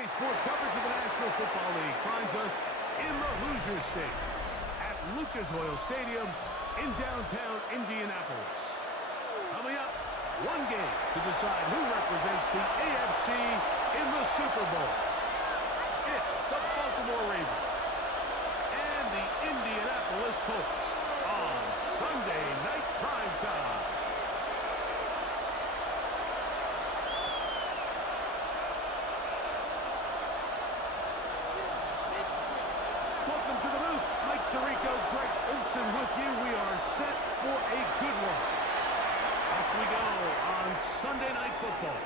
Today's sports coverage of the National Football League finds us in the Hoosier State at Lucas Oil Stadium in downtown Indianapolis. Coming up, one game to decide who represents the AFC in the Super Bowl. It's the Baltimore Ravens and the Indianapolis Colts on Sunday Night Primetime. Tirico, Greg Olsen with you. We are set for a good one. Off we go on Sunday Night Football.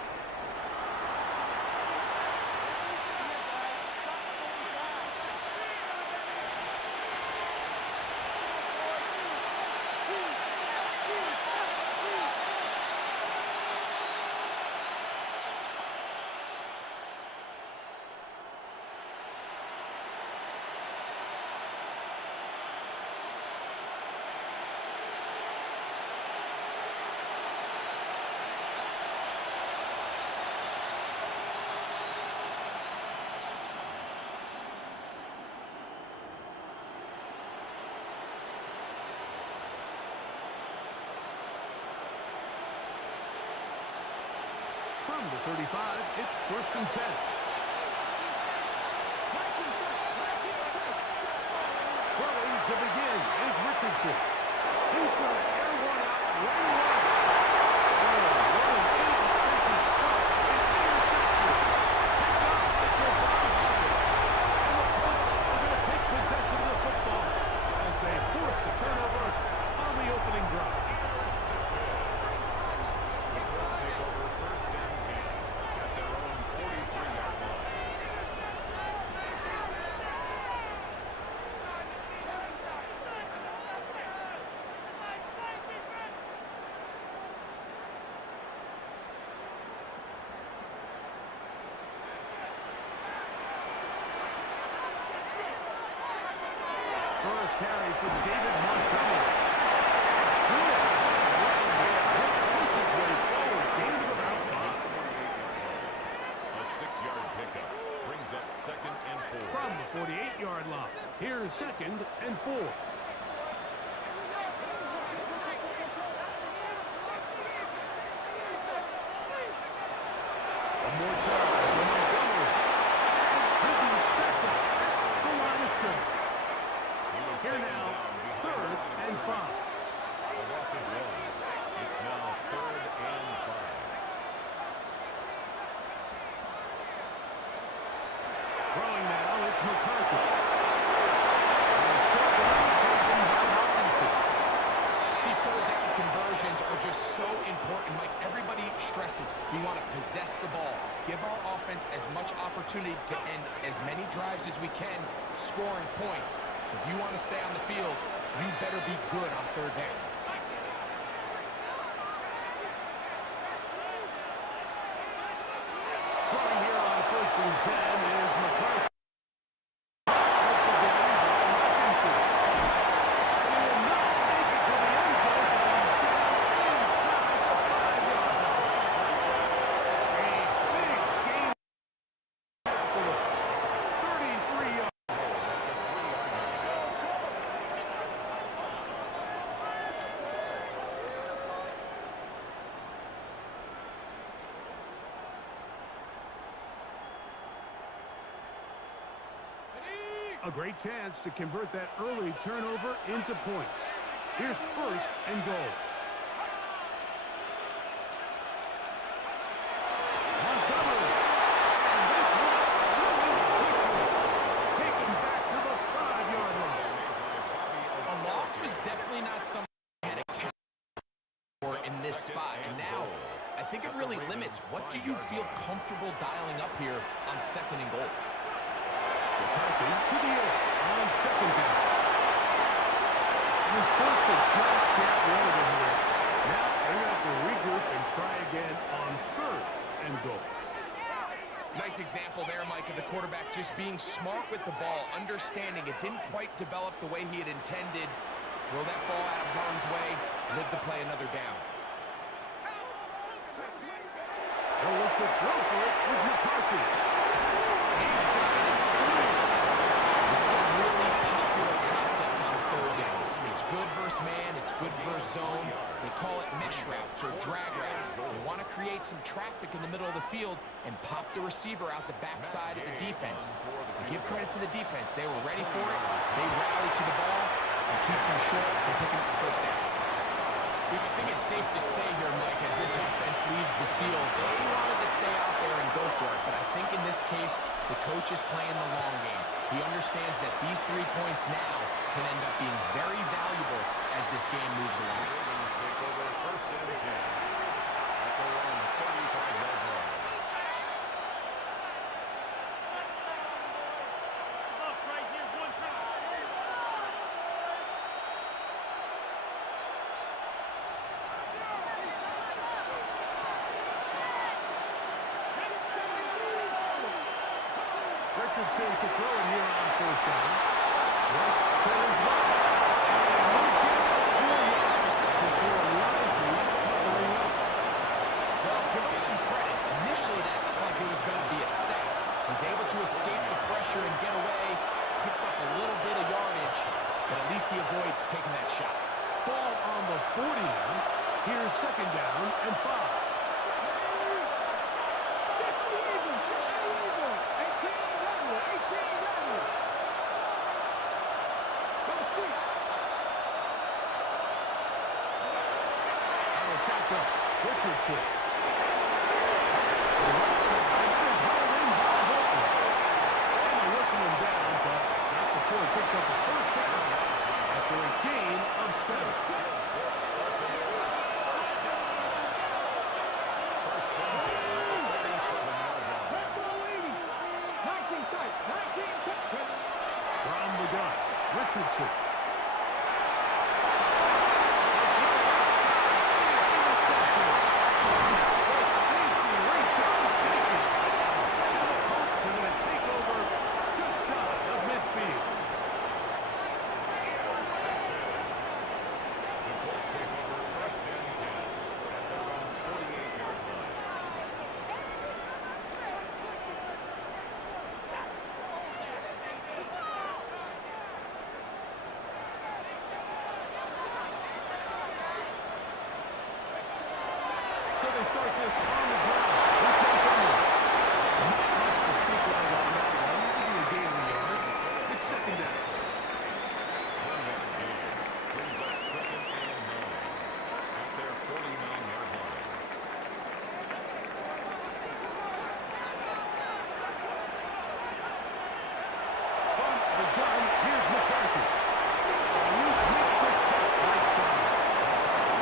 From the 35, it's 1st and 10. Throwing to begin is Richardson. He's going to air one out right away. Oh, what an inauspicious start. It's intercepted. Picked up at the 5-yard. And the Colts are going to take possession of the football as they force the turnover on the opening drive. First carry for David Montgomery. Good. Pushes way forward. Gain of about 5. A 6-yard pickup brings up 2nd and 4. From the 48-yard line. Here's 2nd and 4. One more try for Montgomery. He'll be stepped up at the line of scrimmage. Here now, 3rd and 5. A loss of 1. It's now 3rd and 5. Throwing now, it's McCarthy. These third down conversions are just so important, Mike. Everybody stresses we want to possess the ball, give our offense as much opportunity to end as many drives as we can, scoring points. So if you want to stay on the field, you better be good on 3rd down. Throwing here on 1st and 10 is McCarthy. A great chance to convert that early turnover into points. Here's 1st and goal. Montgomery. And this one really quickly taken back to the 5-yard line. A loss was definitely not something I had accounted for in this spot. And now, I think it really limits what do you feel comfortable dialing up here on 2nd and goal. McCarthy to the air on 2nd down. You're supposed to just get rid of it here. Now they're going to have to regroup and try again on 3rd and goal. Nice example there, Mike, of the quarterback just being smart with the ball, understanding it didn't quite develop the way he had intended. Throw that ball out of harm's way, live to play another down. They'll look to throw for it with McCarthy. good versus zone. They call it mesh routes or drag routes. They want to create some traffic in the middle of the field and pop the receiver out the backside of the defense. I give credit to the defense. They were ready for it. They rallied to the ball and keeps them short from picking up the first down. I think it's safe to say here, Mike, as this offense leaves the field, they wanted to stay out there and go for it. But I think in this case, the coach is playing the long game. He understands that these 3 points now can end up being very valuable as this game moves along. Ravens take over first and 10 at their own 35-yard line. Richardson to throw it here on first down. Rush to his left. And no gain of 4 yards before Wisely covering up. Well, give him some credit. Initially, that looked like it was going to be a sack. He's able to escape the pressure and get away. Picks up a little bit of yardage, but at least he avoids taking that shot. Ball on the 40 now. Here's second down and 5. Shotgun. Richardson. The right side is held in by Bolton. And they whistle him down, but not before he picks up the first down after a gain of 7. From the gun, Richardson. So they start this on the ground. With Montgomery. Not much to speak of on that one. Maybe a gain of a yard. It's second down. Brings up second and 9 at their 49-yard line. From the gun, here's McCarthy. Luke makes the cut right side.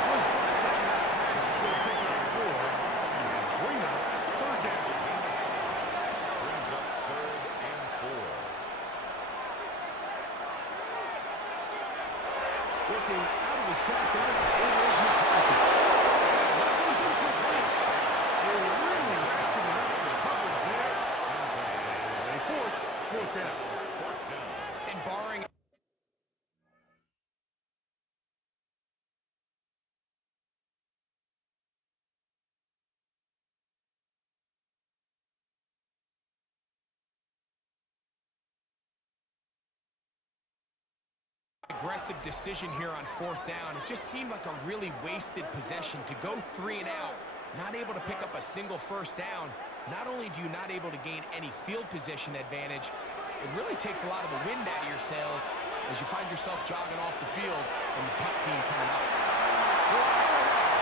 Was brought down that pass. Will pick up 4. And bring up third down. Brings up third and 4. Working out of the shotgun, it is McCarthy. That one's incomplete. They're really ratcheting up the coverage there. They force fourth down. Fourth down. And barring aggressive decision here on fourth down, it just seemed like a really wasted possession to go 3 and out, not able to pick up a single first down. Not only do you not able to gain any field position advantage, it really takes a lot of the wind out of your sails as you find yourself jogging off the field and the punt team coming up.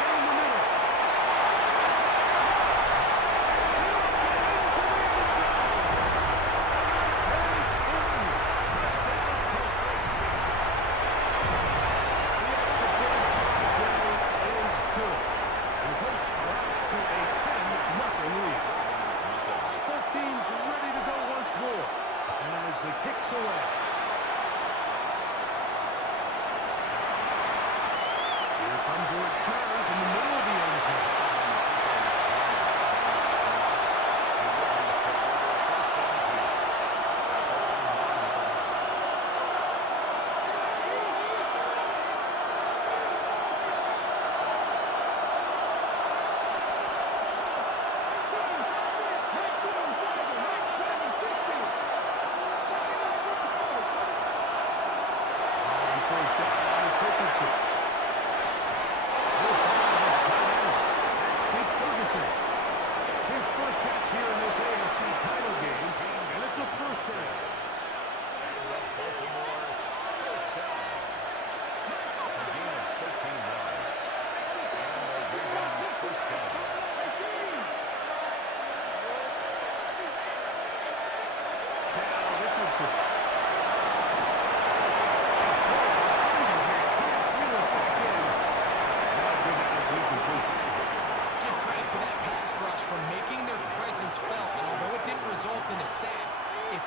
In the middle. As the kicks away. Here comes a return.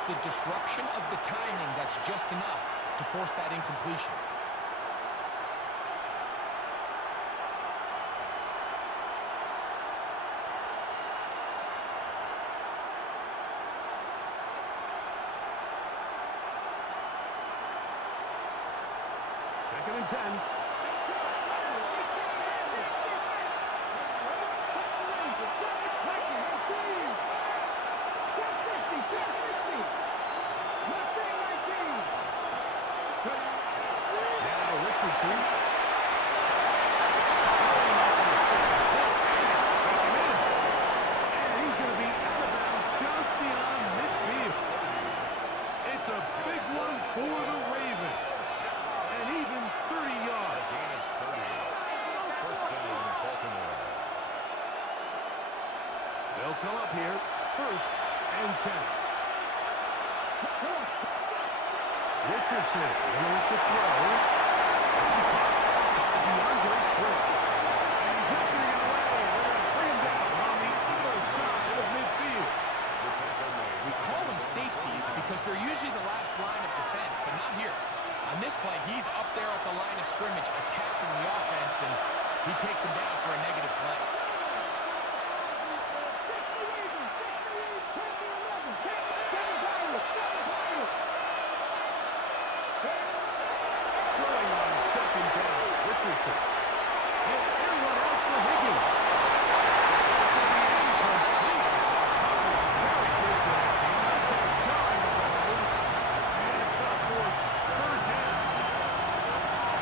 the disruption of the timing that's just enough to force that incompletion. Second and 10. Now Richardson. And he's going to be out of bounds just beyond midfield. It's a big one for the Ravens. And even 30 yards. First down, Baltimore. They'll come up here, first and 10. Richardson going to throw. DeAndre Swift. And he's whipping it away. They're going to bring him down on the other side of midfield. We call them safeties because they're usually the last line of defense, but not here. On this play, he's up there at the line of scrimmage attacking the offense, and he takes him down for a negative play. Throwing on second down. Richardson. And everyone out for Higgins. It's going to be incomplete. Very good job. That's a jarring of the loose. And it's going to force third down.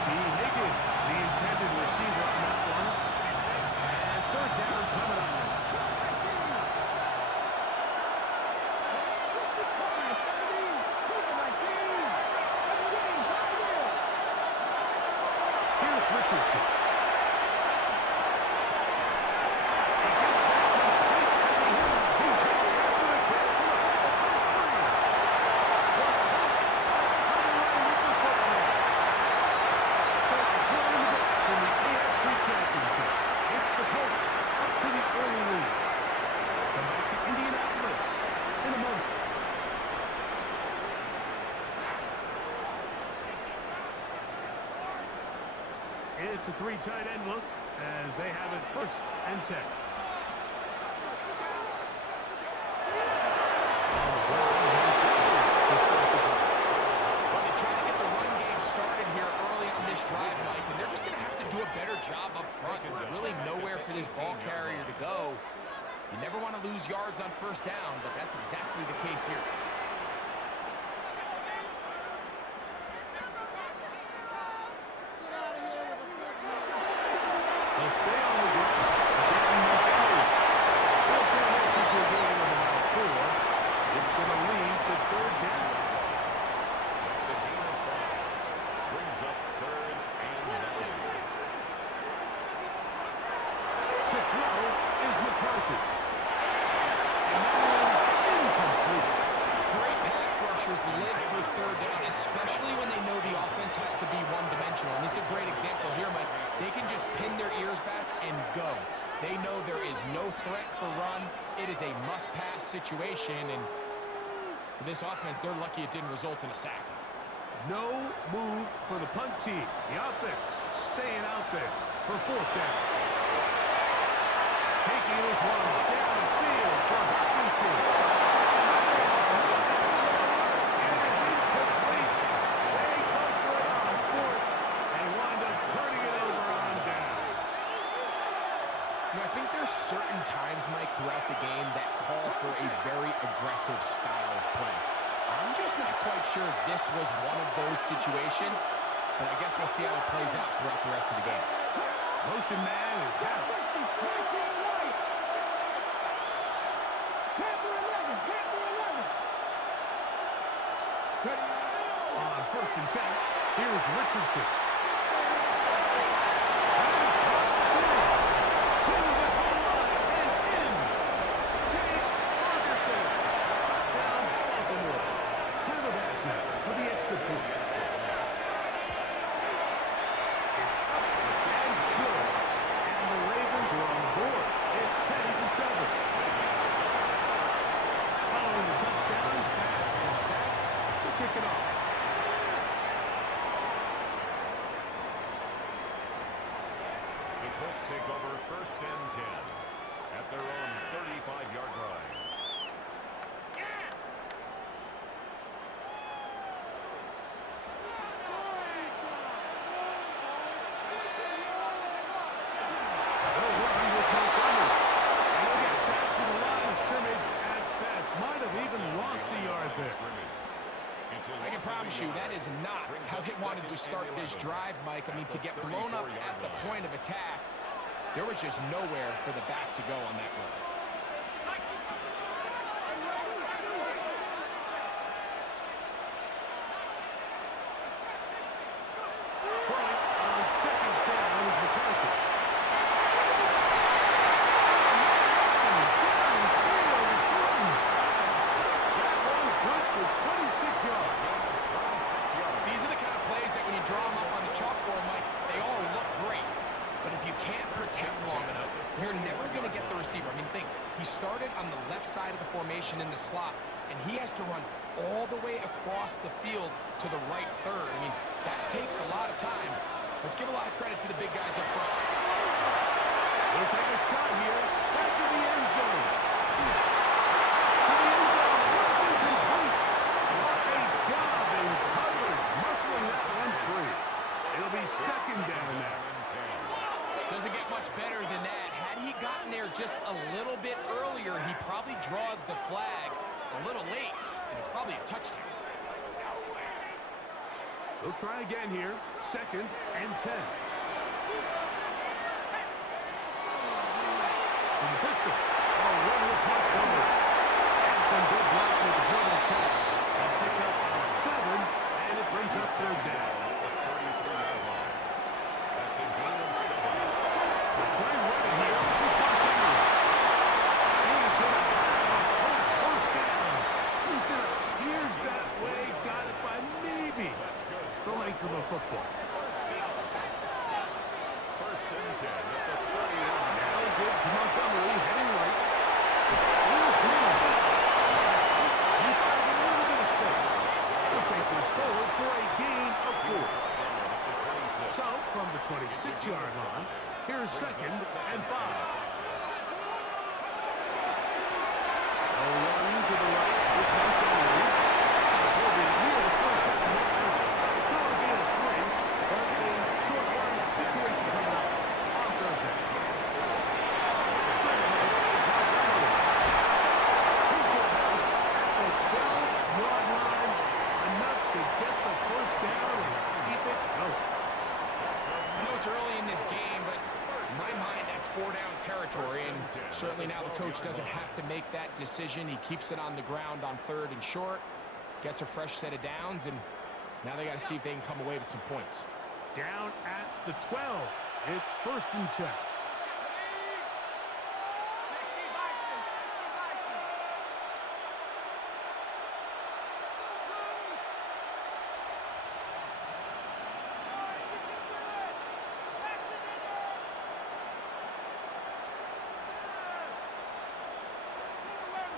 T. Higgins, the intended receiver on that one. And third down coming on them. Here's Richardson. It's the Colts up to the early lead. Come back to Indianapolis in a moment. It's a three tight end look as they have it first and 10. Well, they try to get the run game started here early on this drive, Mike, and they're just going to have to do a better job up front. There's really nowhere for this ball carrier to go. You never want to lose yards on first down, but that's exactly the case here. So stay on the ground. They'll turn this into a gain of about 4. It's going to lead to third down. That's a gain of 5. Brings up third and 9. To throw is McCarthy. And that is incomplete. Great pass rushers live for third down, especially when they know the offense has to be one-dimensional. And this is a great example here, Mike. They can just pin their ears back and go. They know there is no threat for run. It is a must-pass situation, and for this offense, they're lucky it didn't result in a sack. No move for the punt team. The offense staying out there for fourth down. Taking this one downfield for Hopkinson. It is incomplete. They go for it on fourth and wind up turning it over on down. You know, I think there's certain times, Mike, throughout the game that call for a very aggressive style of play. I'm just not quite sure this was one of those situations, but I guess we'll see how it plays out throughout the rest of the game. Motion man is House. On first and 10, here's Richardson. To the goal line and in. Jake Ferguson. Down Baltimore. Tyler Bass now for the extra point. It's up and good. And the Ravens are on the board. It's 10-7. Following the touchdown, pass is wanted to start this drive, Mike. I mean, to get blown up at the point of attack, there was just nowhere for the back to go on that run. Point on second down is McCarthy. That one good for 26 yards. These are the kind of plays that when you draw them up on the chalkboard, Mike, they all look great. But if you can't protect long enough, you're never going to get the receiver. I mean, think, he started on the left side of the formation in the slot, and he has to run all the way across the field to the right third. I mean, that takes a lot of time. Let's give a lot of credit to the big guys up front. We'll take a shot here. Back to the end zone. To the end zone. It's incomplete. What a job in coverage, muscling that one free. It'll be second down now. Doesn't get much better than that. Had he gotten there just a little bit earlier, he probably draws the flag a little late, and it's probably a touchdown. We'll try again here. Second and 10. From the pistol. Oh, run with Montgomery. And some good block with the double tap. A pickup of 7, and it brings us third down. That's a gain of 7. We're trying running here with Montgomery. He's going to have a first down. Here's that way. Got it by maybe the length of a football. First and 10 at the 30. Now give to Montgomery, heading right. He finds a little bit of space. We'll take this forward for a gain of 4. So, from the 26-yard line, here's second and 5. A run to the right with Montgomery. Will be near the first down marker. It's going to be a 3, but a short run situation coming up on third down. He's going to have at the 12-yard line, enough to get the first down and keep it going. I know it's early in this game, but in my mind, that's 4-down territory, and certainly now the coach doesn't have to make that decision. He keeps it on the ground on third and short, gets a fresh set of downs, and now they got to see if they can come away with some points. Down at the 12. It's first and 10.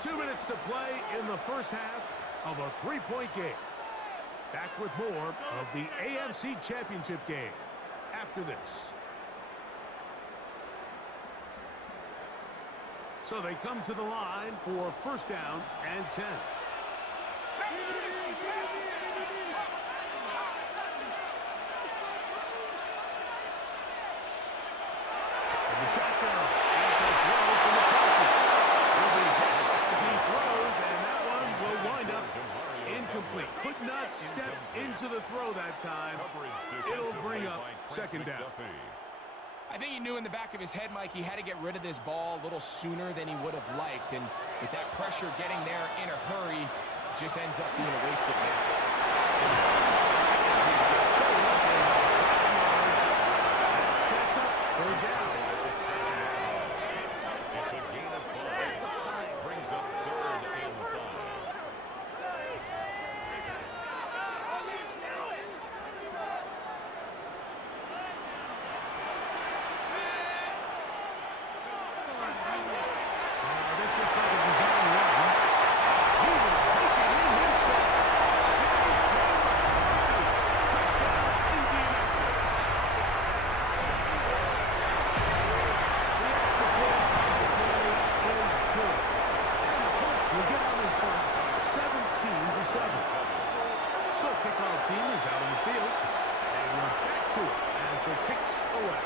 2 minutes to play in the first half of a 3-point game. Back with more of the AFC Championship game after this. So they come to the line for first down and 10. And the shotgun. It's a throw from McCarthy. He'll be hit as he throws, and that one will wind up incomplete. Could not step into the throw that time. It'll bring up second down. I think he knew in the back of his head, Mike, he had to get rid of this ball a little sooner than he would have liked. And with that pressure getting there in a hurry, it just ends up being a wasted down. Sets up third down. It's a gain of 5. Brings up third and 5. This looks like a design run. He will take it in himself. Touchdown, Indianapolis. The extra point play is good. And the Colts will get on in front 17-7. The kickoff team is out on the field. And we're back to it as the kicks away.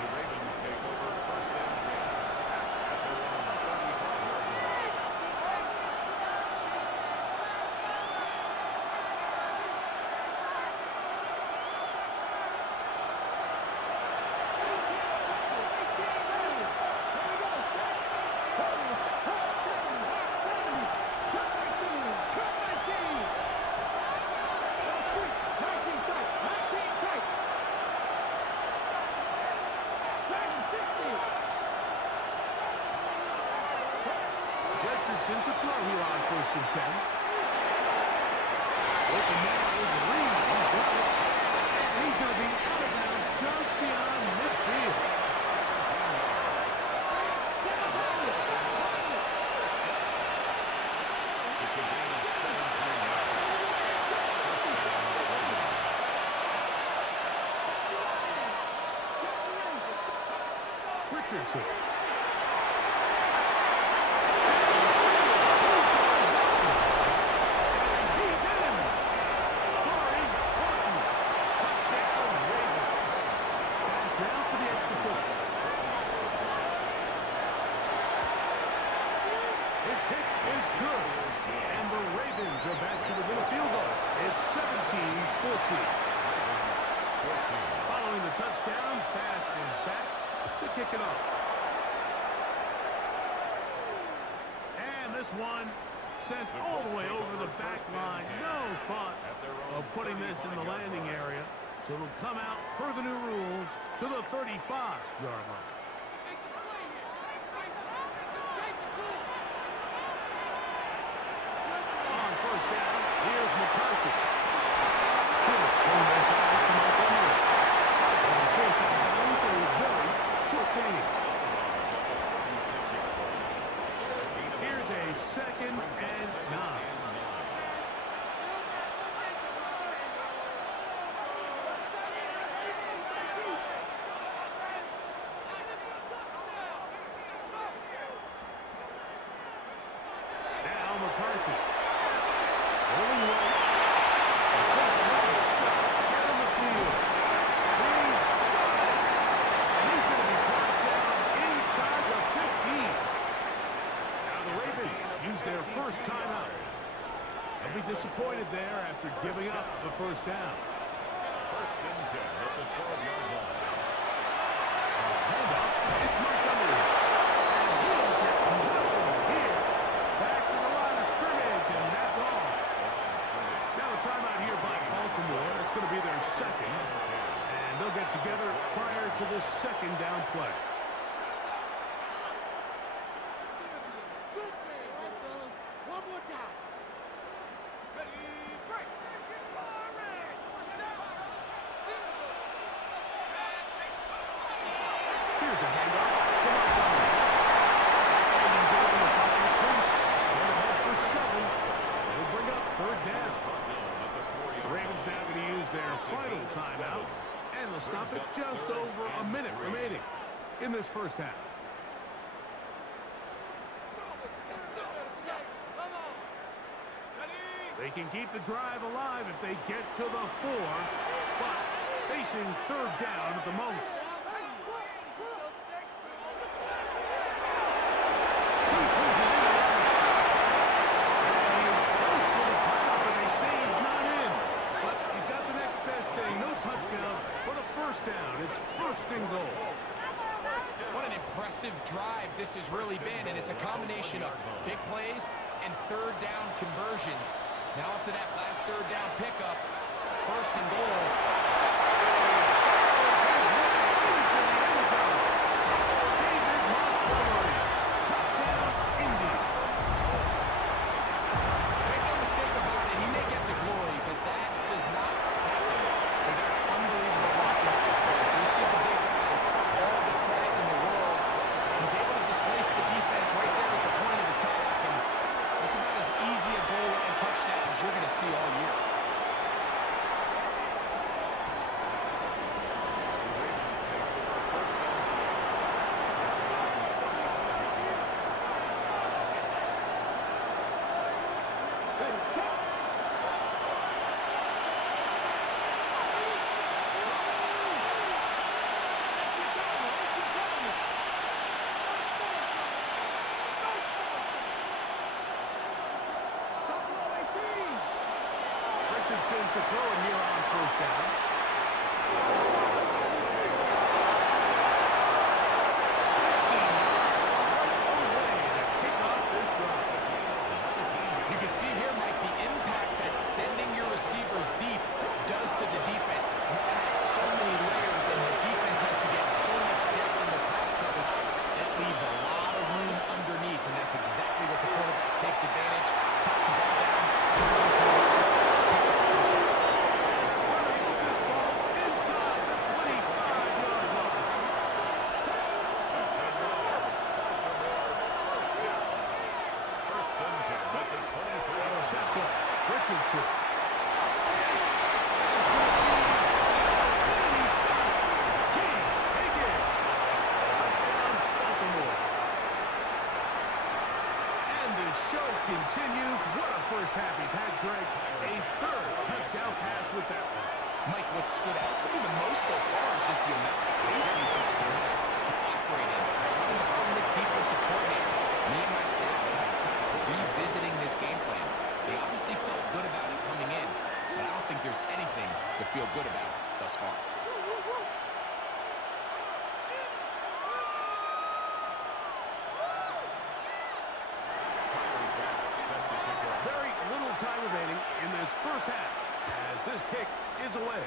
The Ravens take over first and 10 at their own 35-yard line. Richardson to throw here on 1st and 10. Open man is Reed. He's got it. And he's going to be out of bounds just beyond midfield. It's a gain of 17 yards. First down, Ravens. Richardson. He's in. Corey Horton. Touchdown, Ravens. Pass now for the extra point. His kick is good. And the Ravens are back to within a field goal. It's 17-14. Following the touchdown, pass is back to kick it off. And this one sent all the way over the back line. No thought of putting this in the landing area. So it'll come out per the new rule to the 35-yard line. On 1st down, here's McCarthy. Here's one more shot to Montgomery. On 4th down, a very short gain. Here's a 2nd and 9. Now McCarthy. Rolling right. He's got another shot here in the field. He's going to be brought down inside the 15. Now the Ravens use their first timeout. They'll be disappointed there after giving up the 1st down. 1st and 10 at the 12-yard line. Handoff. It's Montgomery. And he'll get nothing here. Back to the line of scrimmage, and that's all. Now a timeout here by Baltimore. It's going to be their 2nd. And they'll get together prior to the 2nd down play. Good game, my fellas. One more time. Ready, break. Here's a handoff to Montgomery. And he's able to find the crease. They're ahead for 7. They'll bring up 3rd down. The Ravens now going to use their final timeout. And they'll stop it just over a minute remaining in this 1st half. They can keep the drive alive if they get to the 4, but facing 3rd down at the moment. He pulls it in around the 5. And he's close to the pile, but they say he's not in. But he's got the next best thing. No touchdown, but a 1st down. It's 1st and goal. What an impressive drive this has really been, and it's a combination of big plays and 3rd down conversions. Now after that last 3rd down pickup, it's 1st and goal. David Montgomery. Touchdown, Indy. Make no mistake about it, he may get the glory, but that does not happen without unbelievable blocking defense. Let's give the big guys all the credit in the world. He's able to displace the defense right there at the point of attack, and it's about as easy a goal and touchdown as you're going to see all year. Richardson to throw it here on 1st down. You can see here, Mike, the impact that sending your receivers deep does to the defense. You add so many layers, and the defense has to get so much depth in the pass coverage. It leaves a lot of room underneath, and that's exactly what the quarterback continues. What a first half he's had, Greg. A third touchdown pass with that one. Mike, what stood out to me the most so far is just the amount of space these guys have had to operate in. Even from this defensive coordinator, me and my staff are revisiting this game plan. They obviously felt good about it coming in, but I don't think there's anything to feel good about thus far. Very little time remaining in this first half as this kick is away.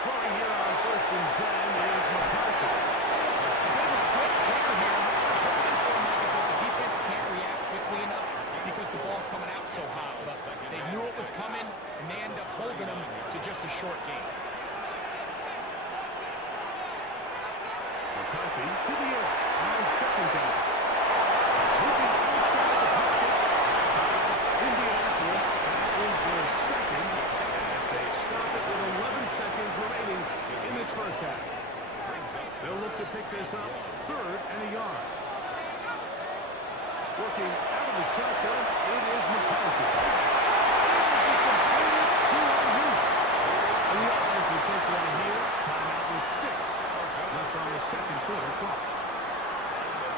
Throwing here on 1st and 10 is McCarthy. The defense can't react quickly enough because the ball's coming out so hot. But they knew it was coming, and they end up holding them to just a short gain. McCarthy to the air on 2nd down. Moving outside the pocket. Indianapolis, that is their second as they stop it with 11 seconds remaining in this first half. They'll look to pick this up 3rd and a yard. Working out of the shotgun, it is McCarthy. It's a completed 2-on-1. And the offense will take one here. Timeout with 6 left on the second quarter clock.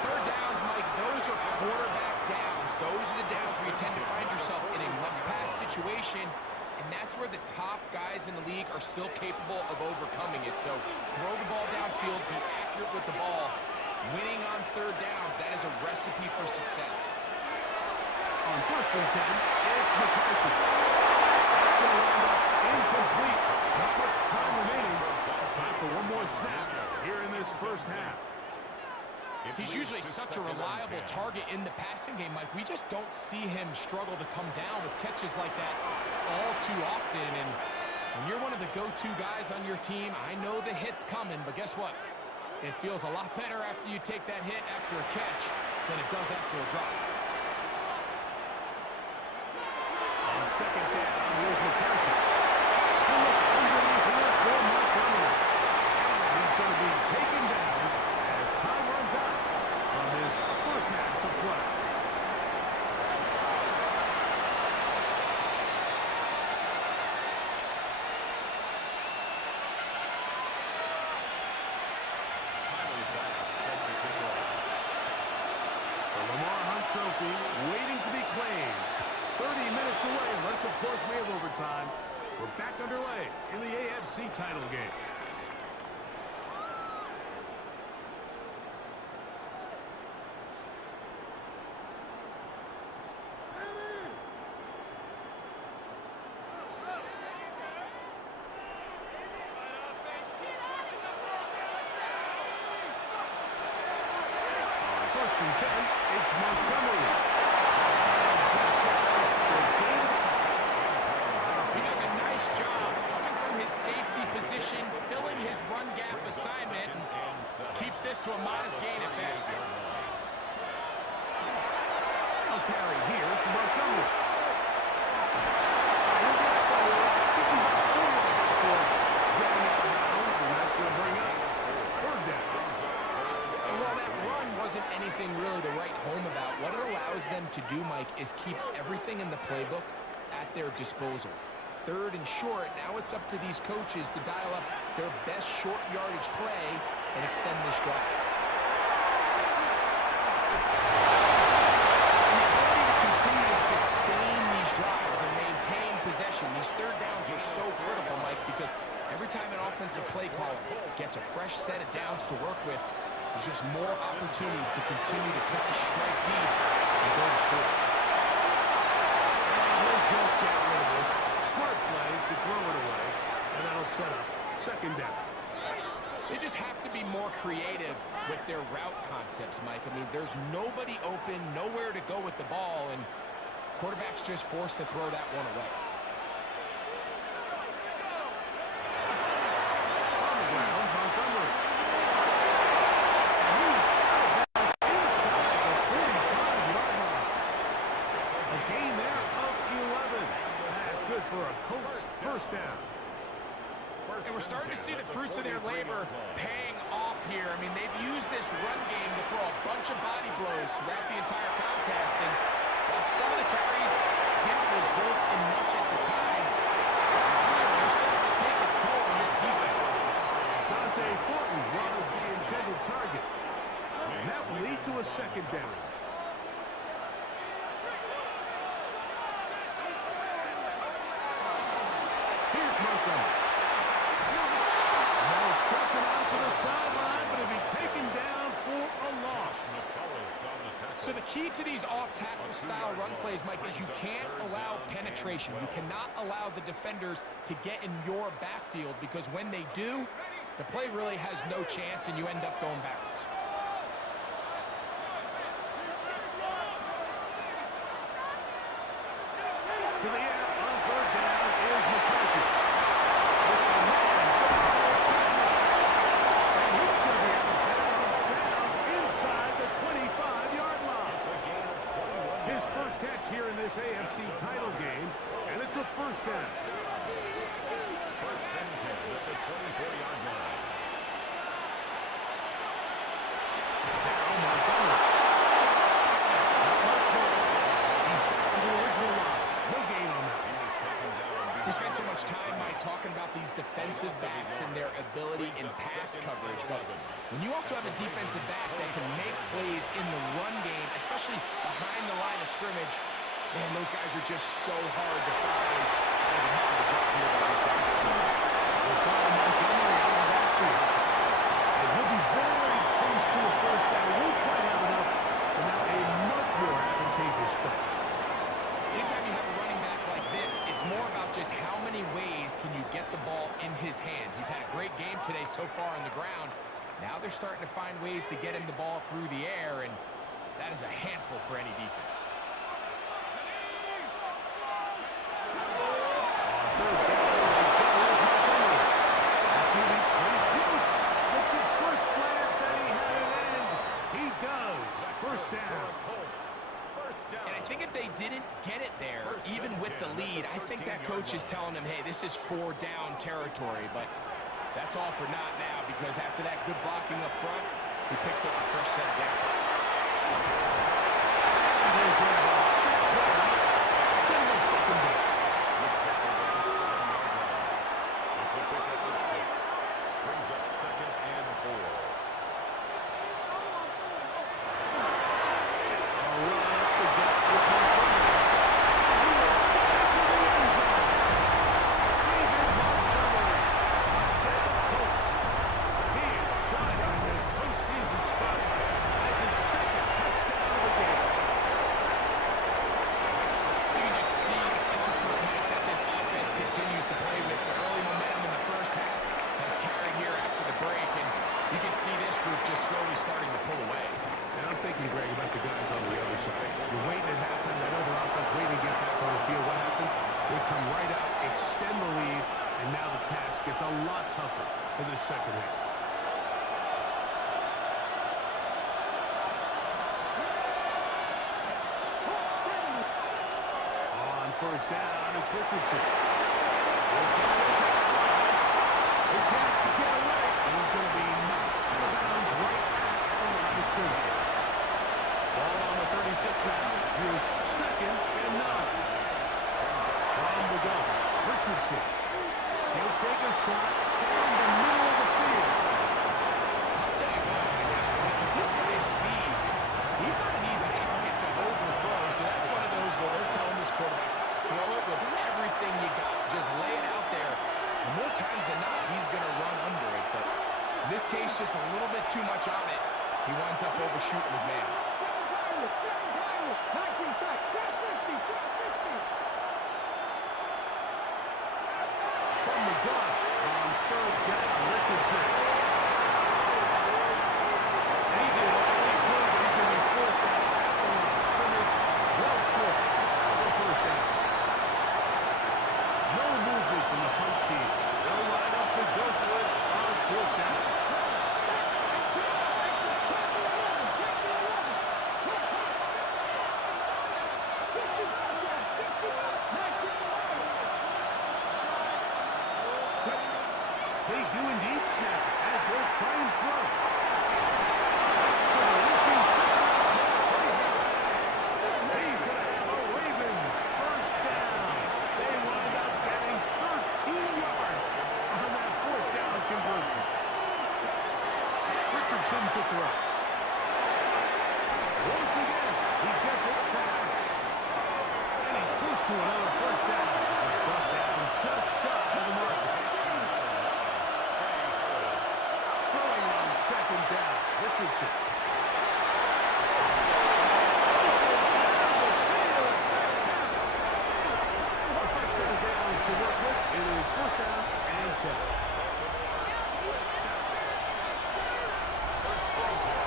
3rd downs, Mike, those are quarterback downs. Those are the downs where you tend to find yourself in a must-pass situation, and that's where the top guys in the league are still capable of overcoming it. So throw the ball downfield, be accurate with the ball. Winning on 3rd downs, that is a recipe for success. On 1st and 10, it's McCarthy. That's going to wind up incomplete. Not much time remaining. Time for one more snap here in this first half. He's usually such a reliable target in the passing game, Mike. We just don't see him struggle to come down with catches like that all too often. And when you're one of the go-to guys on your team, I know the hit's coming, but guess what? It feels a lot better after you take that hit after a catch than it does after a drop. On 2nd down, here's McCarthy. He'll look underneath here for Montgomery. And he's going to be taken down as time runs out on this first half of play. The Lamar Hunt Trophy waiting to be claimed. 30 minutes away, unless, of course, we have overtime. We're back underway in the AFC title game. On 1st and 10, it's Montgomery. He does a nice job coming from his safety position, filling his run gap assignment, and keeps this to a modest gain at best. A carry here for Montgomery. Wasn't anything really to write home about. What it allows them to do, Mike, is keep everything in the playbook at their disposal. 3rd and short, now it's up to these coaches to dial up their best short yardage play and extend this drive. And the ability to continue to sustain these drives and maintain possession. These 3rd downs are so critical, Mike, because every time an offensive play caller gets a fresh set of downs to work with, there's just more opportunities to continue to try to strike deep and go to score. He'll just get rid of this. Smart play to throw it away, and that'll set up 2nd down. They just have to be more creative with their route concepts, Mike. I mean, there's nobody open, nowhere to go with the ball, and quarterback's just forced to throw that one away. On the ground, first down. And we're starting to see the fruits of their labor paying off here. I mean, they've used this run game to throw a bunch of body blows throughout the entire contest. And while some of the carries didn't result in much at the time, it's clear they're starting to take its toll on this defense. Dante Fortin was the intended target. And that will lead to a second down. Here's Montgomery. Now stretching out to the sideline, but he'll be taken down for a loss. So the key to these off-tackle style run plays, Mike, is you can't allow penetration. You cannot allow the defenders to get in your backfield, because when they do, the play really has no chance and you end up going backwards. To the air on third down is McCarthy. And he's going to be out of bounds down inside the 25-yard line. His first catch here in this AFC title game, and it's a first down. First and 10 at the 24-yard line. Now Montgomery. Not much more. He's back to the original line. No gain on that. He was taken down. We spent so much time, Mike, talking about these defensive backs and their ability in pass coverage, but when you also have a defensive back that can make plays in the run game, especially behind the line of scrimmage, man, those guys are just so hard to find. That was a heck of a job here by this guy. We'll follow Montgomery out of the backfield. And he'll be very close to a first down. Won't quite have enough, but now a much more advantageous spot. Anytime you have a running back like this, it's more about just how many ways can you get the ball in his hand. He's had a great game today so far on the ground. Now they're starting to find ways to get him the ball through the air, and that is a handful for any defense. First glance that he had it in. He does. First down. And I think if they didn't get it there, even with the lead, I think that coach is telling them, hey, this is 4 down territory. But that's all for not now, because after that good blocking up front, he picks up the first set of downs. Setting up second down. It's a pick up of 6. Brings up second and 4. Slowly starting to pull away. And I'm thinking, Greg, about the guys on the other side. You're waiting at halftime. I know their offense waiting to get back on the field. What happens? They come right out, extend the lead, and now the task gets a lot tougher for this second half. On first down, it's Richardson. He tries to get away, and he's going to be knocked out of bounds right at the line of scrimmage. Ball on the 36 now. Here's second and 9. From the gun, Richardson. He'll take a shot down the middle of the field. I'll tell you what, with this guy's speed, he's not an easy target to overthrow. So that's one of those where they're telling this quarterback, throw it with everything you got. Just lay it out there. And more times than not, he's going to run under it. But in this case, just a little bit too much on it. He winds up overshooting his man. From the gun on third down, Richardson. And he did all he could, but he's going to be forced out at the line of scrimmage. Well short of the first down. No movement from the punt team. They'll line up to go for it on fourth down. do indeed snap it as they'll try and throw. To the looking center. He's going to have a Ravens first down. They wind up getting 13 yards on that fourth down conversion. Richardson to throw. Once again, he gets it to Harris. And he's close to another first down. He's brought down just shy of the mark. Throwing on second down, Richardson. A first set of downs to work with. It is first down and 10.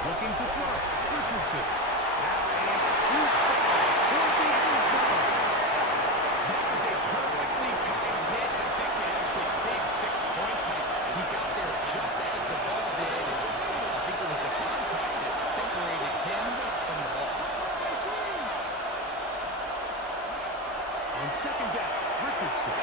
Looking to throw. Richardson. Now a deep ball for the end zone. That was a perfectly timed hit. I think it actually saved 6 points, but he got there just as the ball did. I think it was the contact that separated him from the ball. On second down, Richardson.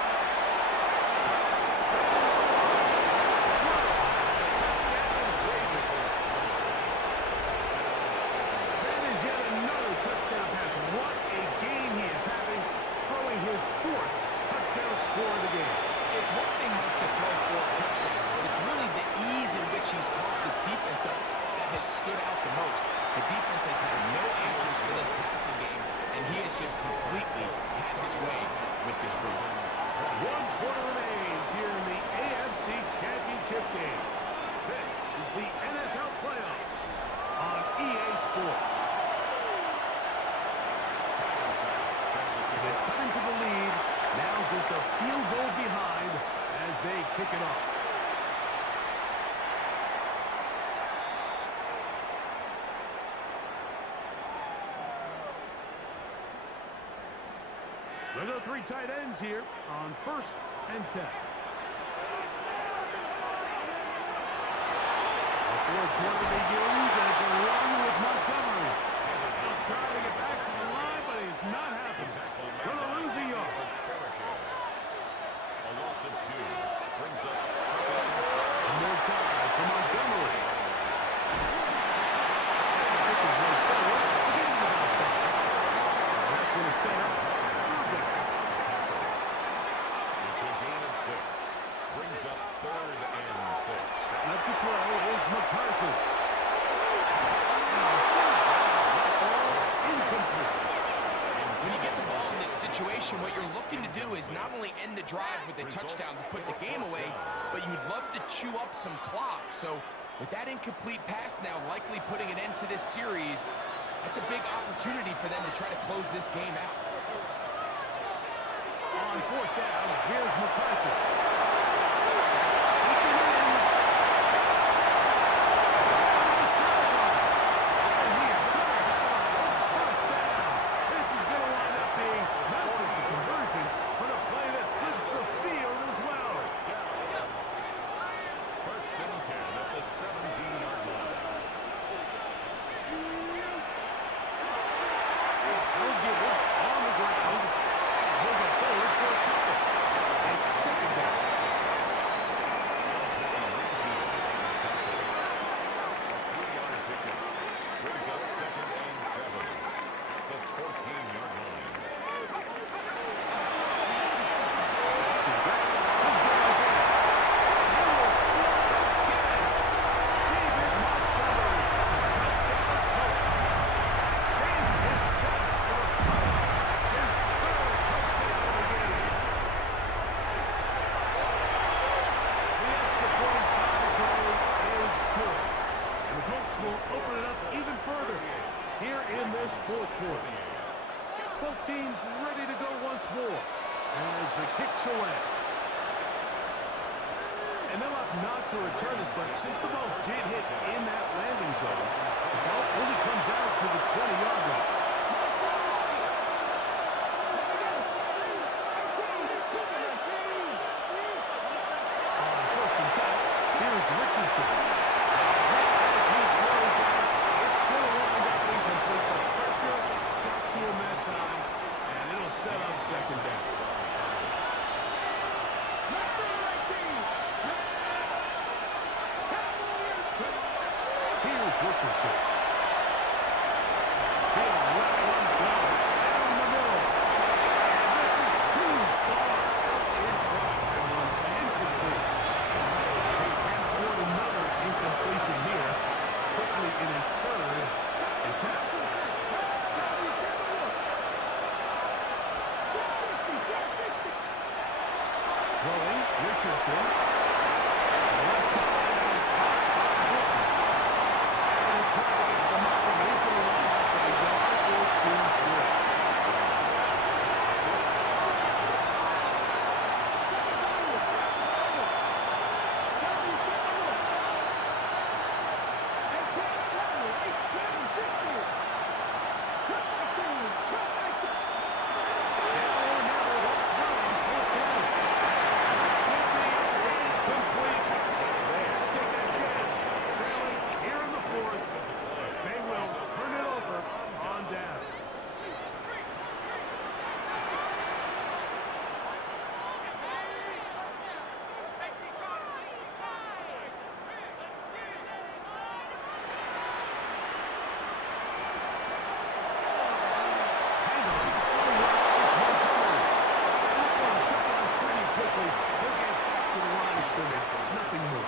That is yet another touchdown pass. What a game he is having, throwing his fourth touchdown score of the game. It's one thing not to throw 4 touchdowns, but it's really the ease in which he's caught this defense up that has stood out the most. The defense has had no answers for this passing game, and he has just completely had his way with this group. 1 quarter remains here in the AFC Championship game. This is the NFL Playoffs on EA Sports. They've cut into the lead. Now just a field goal behind as they kick it off. We'll go 3 tight ends here on first and 10. The fourth quarter begins, and it's a run with Montgomery. He'll try to get back to the line, but he's not happening. Going to lose a yard. A loss of 2 brings up One more time for Montgomery. That's going to set up. It's a gain of 6. Brings up 3rd and 6. Left to throw is McCarthy. Incomplete. When you get the ball in this situation, what you're looking to do is not only end the drive with a touchdown to put the game away, but you'd love to chew up some clock. So with that incomplete pass now likely putting an end to this series, that's a big opportunity for them to try to close this game out. On fourth down, here's McCarthy. This is going to wind up being not just a conversion, but a play that flips the field as well. First and 10 at the 17-yard line. He'll give it on the ground. He'll go forward for a couple. It's second down. Brings up 2nd and 7. The 14-yard line. Open it up even further here in this fourth quarter. Both teams ready to go once more as the kick's away. And they'll opt not to return this, but since the ball did hit in that landing zone, the ball only comes out to the 20-yard line. On first and 10, here's Richardson. Set up second down. Richardson. He'll let one go down the middle. And this is too far in front. And runs incomplete. He can't afford another incompletion here. Quickly in his third attempt. Throwing, Richardson. Left side. And the target gets the mark, but he's going to line up a yard or two short. Nothing more.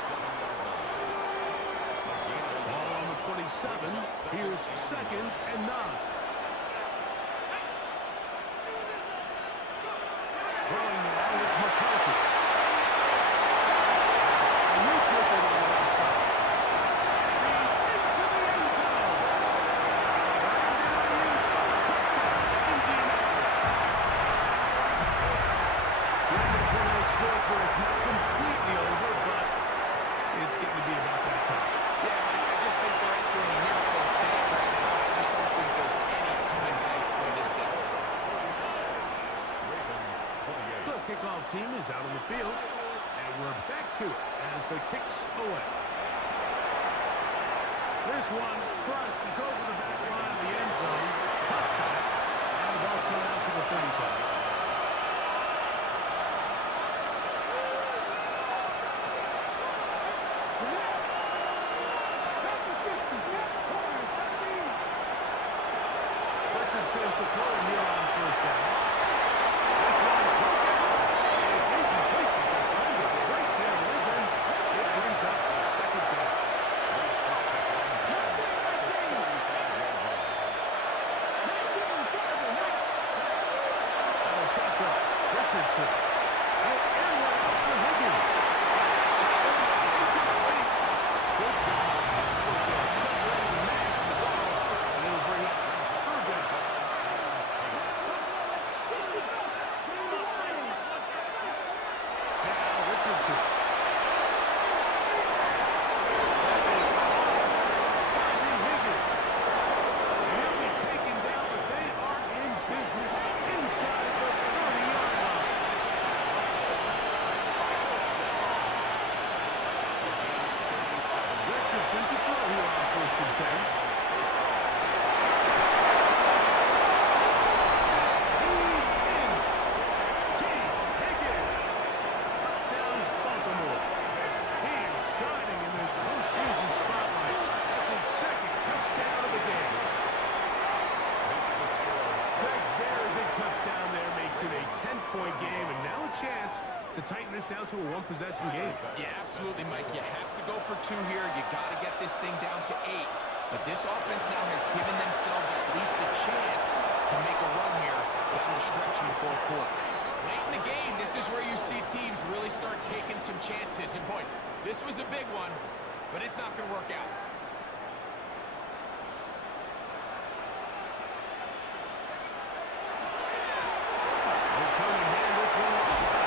Ball on the 27. Here's 2nd and 9. Throwing now, it's McCarthy. And he's with it on the left side. He's into the end zone. It's one of those scores where it's not completely over, but it's getting to be about that time. Yeah, I just think they're entering a miracle stage right now. I just don't think there's any coming back from this deficit. The kickoff team is out on the field, and we're back to it as the kicks away. This one crushed. It's over the back line of the end zone. Touchdown. And the ball's coming out to the 35. Richardson to throw here on first down. This one broke out. It's incomplete. It's a finder right there with him. It brings up a 2nd down. And a shotgun. Richardson. He'll airway out for Higgins. Good job. Separating the man from the ball. And it'll bring up 3rd down. Now Richardson. Bobby Higgins. So he'll be taken down, but they are in business inside the 30-yard line. Richardson to throw here on 1st and 10. He's in. T. Higgins. Touchdown, Baltimore. He is shining in this postseason spotlight. That's his 2nd touchdown of the game. Greg's very big touchdown there makes it a 10-point game, and now a chance to tighten this down to a 1-possession game. Yeah, absolutely, Mike. You have to go for 2 here. You got to get this thing down to 8. But this offense now has given themselves at least a chance to make a run here down the stretch in the 4th quarter. Late in the game, this is where you see teams really start taking some chances. And boy, this was a big one, but it's not going to work out. They're trying to hand this one off.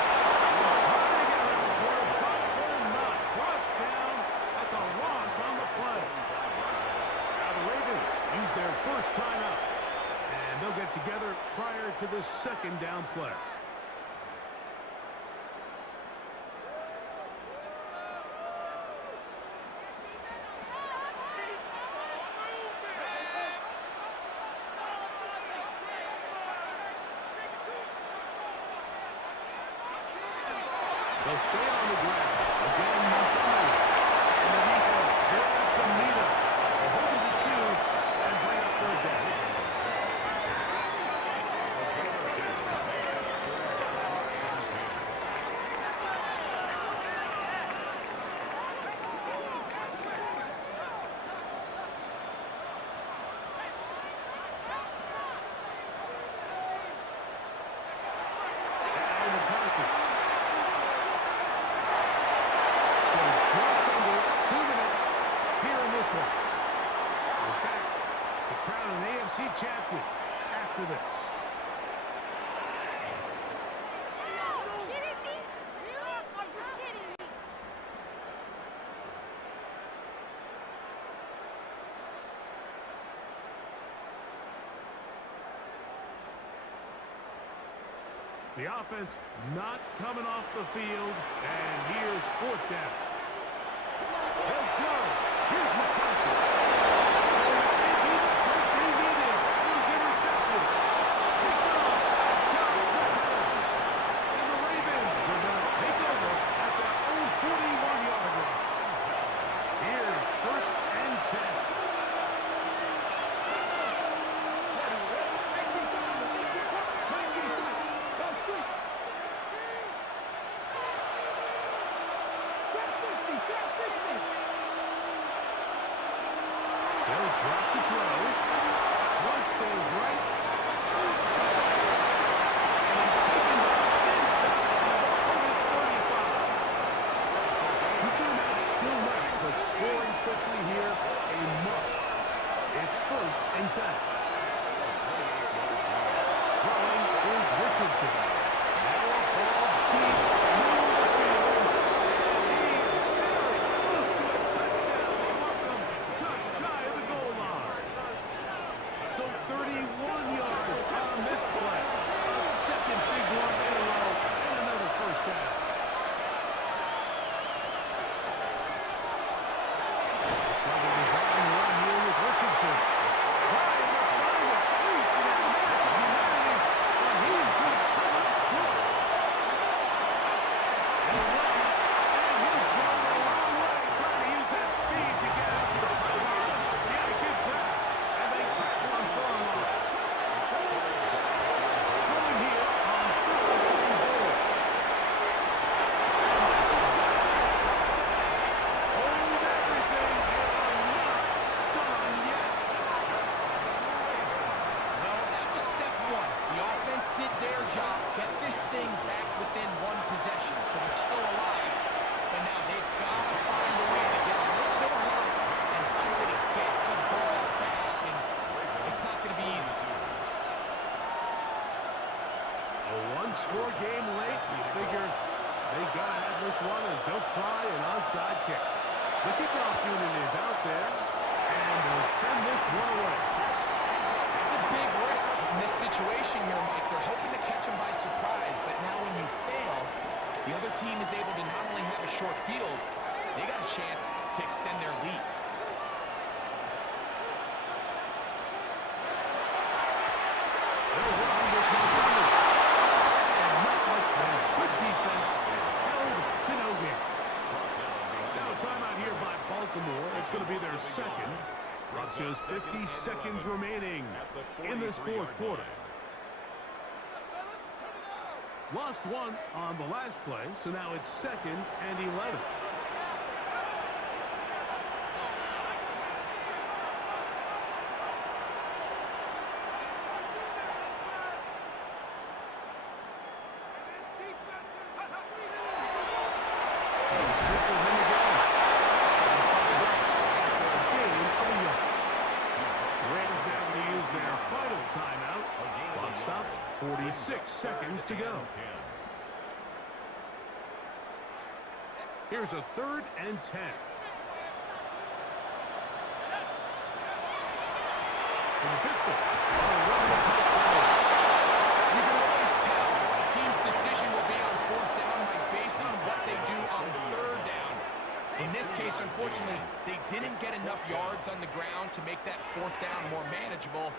Brought down. That's a loss on the play. Now the Ravens use their first timeout, and they'll get together prior to this 2nd down play. They'll stay on the ground. Again, Montgomery. And the defense, here to meet him. The offense not coming off the field, and here's fourth down. He'll go. Here's McCarthy. He needed. It was intercepted. Picked off. Josh Metellus. And the Ravens are going to take over at their own 41-yard line. Here's first and 10. They'll drop to throw. Flush goes right. And he's taken inside the opponent's 35. Two timeouts still left, but scoring quickly here a must. It's first and 10. Throwing is Richardson. Now a ball deep middle of the field. And he's very close to a touchdown. They want them just shy of the goal line. So 31 yards on this play. A second big one in a row and another first down. Looks like a design run here with Richardson. Trying to find a place in that massive humanity, but he's with so much trouble. And he'll run a long way, trying to use that speed to get out to the pylon. He had a good grab, and they tackle him for a loss. Throwing here on third and goal. And this is going to be a touchdown. Holds everything, and not done yet. Well, that was step one. The offense did their job, get this thing back within one possession, so they're still alive. But now they've got to find a way to get a little bit of work and find a way to get the ball back, and it's not going to be easy. A one-score game late. You figure they got to have this one as they'll try an onside kick. The kickoff unit is out there, and they'll send this one away. It's a big risk in this situation here, Mike. They're hoping to catch them by surprise, but now when you fail, the other team is able to not only have a short field, they got a chance to extend their lead. They'll run with Montgomery. And not much there. Good defense. Held to no gain. Now timeout here by Baltimore. It's going to be their second. Clock shows 50 seconds remaining in this fourth quarter. Lost one on the last play, so now it's second and 11. Their final timeout. Clock stops. 46 seconds to go. Here's a third and 10. From the pistol. You can always tell a team's decision will be on fourth down, Mike, based on what they do on third down. In this case, unfortunately, they didn't get enough yards on the ground to make that fourth down more manageable.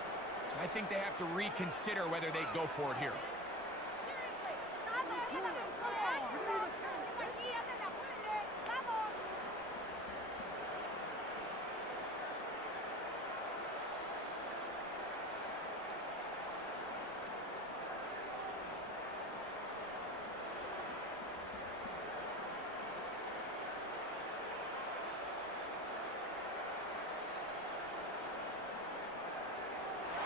So I think they have to reconsider whether they go for it here.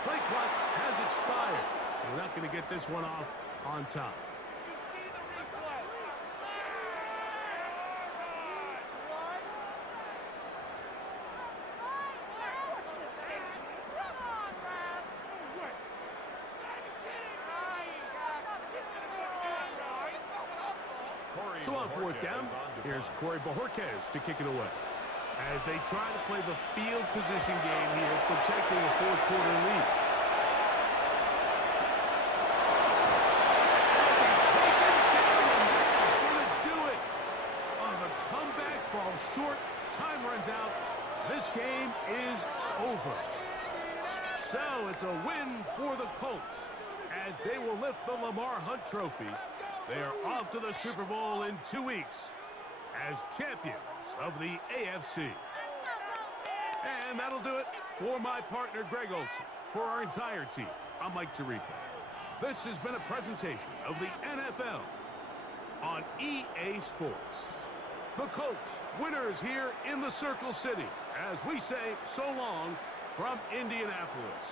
Play clock has expired. We're not going to get this one off on top. Did you see the replay? So on fourth down, here's Corey Bojorquez to kick it away. As they try to play the field position game here, protecting a fourth quarter lead. short, time runs out. This game is over. So it's a win for the Colts as they will lift the Lamar Hunt Trophy. They are off to the Super Bowl in 2 weeks as champions of the AFC. And that'll do it for my partner, Greg Olson. For our entire team, I'm Mike Tirico. This has been a presentation of the NFL on EA Sports. The Colts, winners here in the Circle City, as we say so long from Indianapolis.